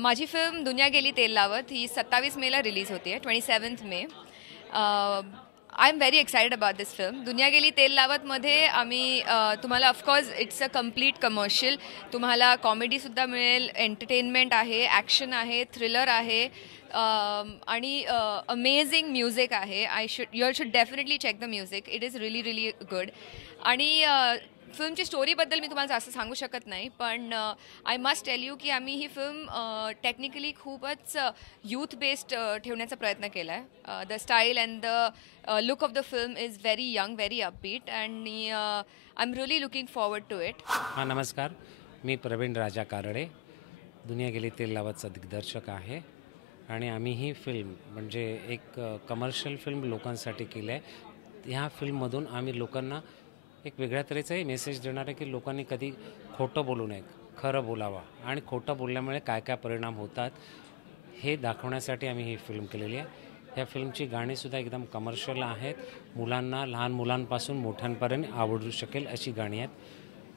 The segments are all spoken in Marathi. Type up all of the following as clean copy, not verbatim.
माझी फिल्म दुनिया गेली तेल लावत ही 27 मेला रिलीज होती आहे, 27 May. I am very excited about this film. दुनिया गेली तेल लावतमध्ये आम्ही तुम्हाला of course it's a complete commercial. तुम्हाला कॉमेडीसुद्धा मिळेल, एंटरटेनमेंट आहे, ॲक्शन आहे, थ्रिलर आहे आणि अमेझिंग म्युझिक आहे. You should definitely check the music. It is really really good. आणि फिल्मची स्टोरीबद्दल मी तुम्हाला जास्त सांगू शकत नाही, पण आय मस्ट टेल यू की आम्ही ही फिल्म टेक्निकली खूपच यूथ बेस्ड ठेवण्याचा प्रयत्न केला आहे. The style and the look of the film is very young, very upbeat, आणि I am really looking forward to it. हां, नमस्कार. मी प्रवीण राजा कारडे, दुनिया गेली तेल लावतचा दिग्दर्शक आहे. आणि आम्ही ही फिल्म म्हणजे एक कमर्शियल फिल्म लोकांसाठी केली आहे. ह्या फिल्ममधून आम्ही लोकांना एक वेगळ्या तऱ्हेचाही मेसेज देणार आहे की लोकांनी कधी खोटं बोलू नये, खरं बोलावं, आणि खोटं बोलल्यामुळे काय काय परिणाम होतात हे दाखवण्यासाठी आम्ही ही फिल्म केलेली आहे. ह्या फिल्मची गाणीसुद्धा एकदम कमर्शियल आहेत. मुलांना, लहान मुलांपासून मोठ्यांपर्यंत आवडू शकेल अशी गाणी आहेत.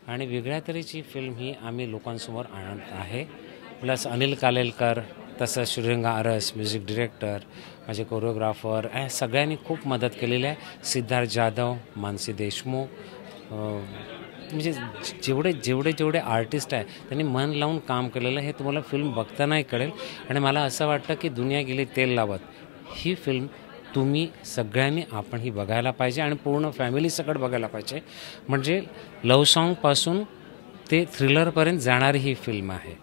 आणि वेगळ्या तऱ्हेची फिल्म ही आम्ही लोकांसमोर आणत आहे. प्लस अनिल कालेलकर, तसंच श्रीरंगा आरस म्युझिक डिरेक्टर, माझे कोरिओग्राफर, सगळ्यांनी खूप मदत केलेली आहे. सिद्धार्थ जाधव, मानसी देशमुख, म्हणजे जेवढे आर्टिस्ट आहे त्यांनी मन लावून काम केलेलं हे तुम्हाला फिल्म बघतानाही कळेल. आणि मला असं वाटतं की दुनिया गेली तेल लावत ही फिल्म तुम्ही सगळ्यांनी आपण ही बघायला पाहिजे आणि पूर्ण फॅमिलीसकट बघायला पाहिजे. म्हणजे लव्ह सॉन्गपासून ते थ्रिलरपर्यंत जाणारी ही फिल्म आहे.